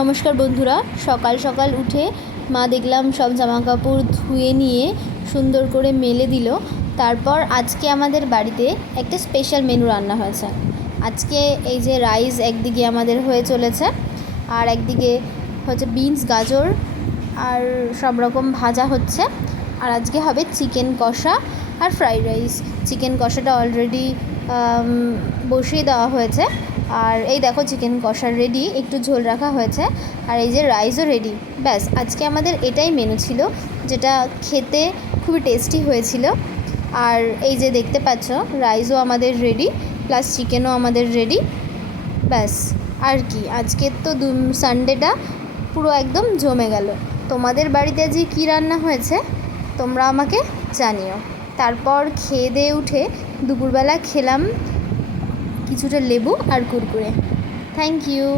নমস্কার বন্ধুরা, সকাল সকাল উঠে মা দেখলাম সব জামা কাপড় ধুয়ে নিয়ে সুন্দর করে মেলে দিল। তারপর আজকে আমাদের বাড়িতে একটা স্পেশাল মেনু রান্না হয়েছে। আজকে এই যে রাইস একদিকে আমাদের হয়ে চলেছে, আর একদিকে হচ্ছে বিনস, গাজর আর সব রকম ভাজা হচ্ছে। আর আজকে হবে চিকেন কষা আর ফ্রাইড রাইস। চিকেন কষাটা অলরেডি বসিয়ে দেওয়া হয়েছে, আর এই দেখো চিকেন কষা রেডি, একটু ঝোল রাখা হয়েছে, আর এই যে রাইসও রেডি। ব্যাস, আজকে আমাদের এটাই মেনু ছিল, যেটা খেতে খুবই টেস্টি হয়েছিল। আর এই যে দেখতে পাচ্ছ, রাইসও আমাদের রেডি, প্লাস চিকেনও আমাদের রেডি। ব্যাস, আর কি, আজকের তো সানডেটা পুরো একদম জমে গেল। তোমাদের বাড়িতে আজকে কী রান্না হয়েছে তোমরা আমাকে জানিও। তারপর খেয়ে দিয়ে উঠে দুপুরবেলা খেলাম কিছুটা লেবু আর কুরকুরে। Thank you.